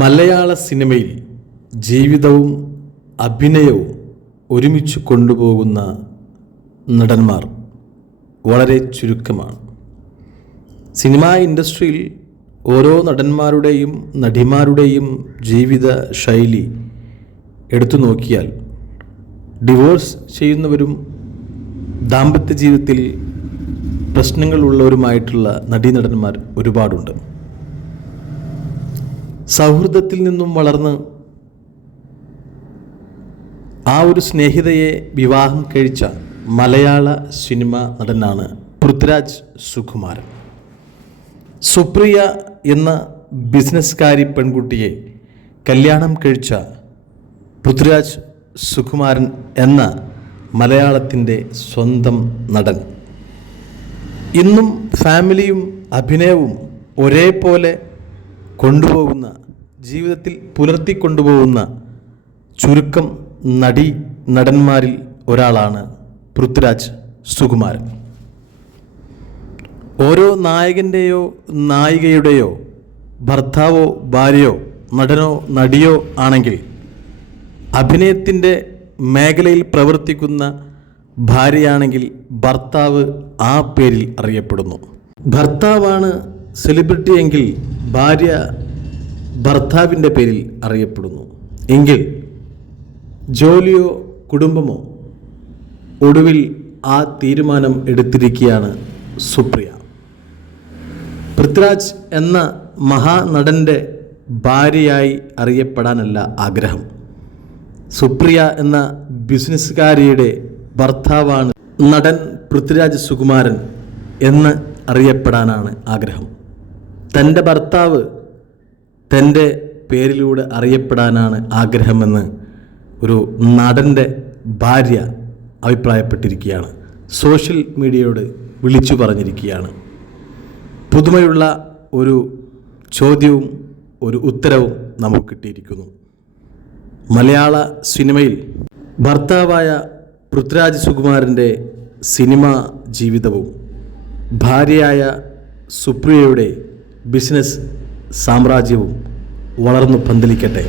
മലയാള സിനിമയിൽ ജീവിതവും അഭിനയവും ഒരുമിച്ച് കൊണ്ടുപോകുന്ന നടന്മാർ വളരെ ചുരുക്കമാണ്. സിനിമാ ഇൻഡസ്ട്രിയിൽ ഓരോ നടന്മാരുടെയും നടിമാരുടെയും ജീവിത ശൈലി എടുത്തു നോക്കിയാൽ ഡിവോഴ്സ് ചെയ്യുന്നവരും ദാമ്പത്യ ജീവിതത്തിൽ പ്രശ്നങ്ങളുള്ളവരുമായിട്ടുള്ള നടീനടന്മാർ ഒരുപാടുണ്ട്. സൗഹൃദത്തിൽ നിന്നും വളർന്ന് ആ ഒരു സ്നേഹിതയെ വിവാഹം കഴിച്ച മലയാള സിനിമ നടനാണ് പൃഥ്വിരാജ് സുകുമാരൻ. സുപ്രിയ എന്ന ബിസിനസ്സുകാരി പെൺകുട്ടിയെ കല്യാണം കഴിച്ച പൃഥ്വിരാജ് സുകുമാരൻ എന്ന മലയാളത്തിൻ്റെ സ്വന്തം നടൻ ഇന്നും ഫാമിലിയും അഭിനയവും ഒരേപോലെ കൊണ്ടുപോകുന്ന, ജീവിതത്തിൽ പുലർത്തിക്കൊണ്ടുപോകുന്ന ചുരുക്കം നടന്മാരിൽ ഒരാളാണ് പൃഥ്വിരാജ് സുകുമാരൻ. ഓരോ നായകൻ്റെയോ നായികയുടെയോ ഭർത്താവോ ഭാര്യയോ നടനോ നടിയോ ആണെങ്കിൽ അഭിനയത്തിൻ്റെ മേഖലയിൽ പ്രവർത്തിക്കുന്ന ഭാര്യയാണെങ്കിൽ ഭർത്താവ് ആ പേരിൽ അറിയപ്പെടുന്നു. ഭർത്താവാണ് സെലിബ്രിറ്റി എങ്കിൽ ഭാര്യ ഭർത്താവിൻ്റെ പേരിൽ അറിയപ്പെടുന്നു. എങ്കിൽ ജോലിയോ കുടുംബമോ ഒടുവിൽ ആ തീരുമാനം എടുത്തിരിക്കുകയാണ് സുപ്രിയ. പൃഥ്വിരാജ് എന്ന മഹാനടൻ്റെ ഭാര്യയായി അറിയപ്പെടാനല്ല ആഗ്രഹം. സുപ്രിയ എന്ന ബിസിനസ്സുകാരിയുടെ ഭർത്താവാണ് നടൻ പൃഥ്വിരാജ് സുകുമാരൻ എന്ന് അറിയപ്പെടാനാണ് ആഗ്രഹം. തൻ്റെ ഭർത്താവ് തൻ്റെ പേരിലൂടെ അറിയപ്പെടാനാണ് ആഗ്രഹമെന്ന് ഒരു നടൻ്റെ ഭാര്യ അഭിപ്രായപ്പെട്ടിരിക്കുകയാണ്. സോഷ്യൽ മീഡിയയോട് വിളിച്ചു പറഞ്ഞിരിക്കുകയാണ്. പുതുമയുള്ള ഒരു ചോദ്യവും ഒരു ഉത്തരവും നമുക്ക് കിട്ടിയിരിക്കുന്നു. മലയാള സിനിമയിൽ ഭർത്താവായ പൃഥ്വിരാജ് സുകുമാരൻ്റെ സിനിമാ ജീവിതവും ഭാര്യയായ സുപ്രിയയുടെ ബിസിനസ് സാമ്രാജ്യവും വളർന്നു പന്തലിക്കട്ടെ.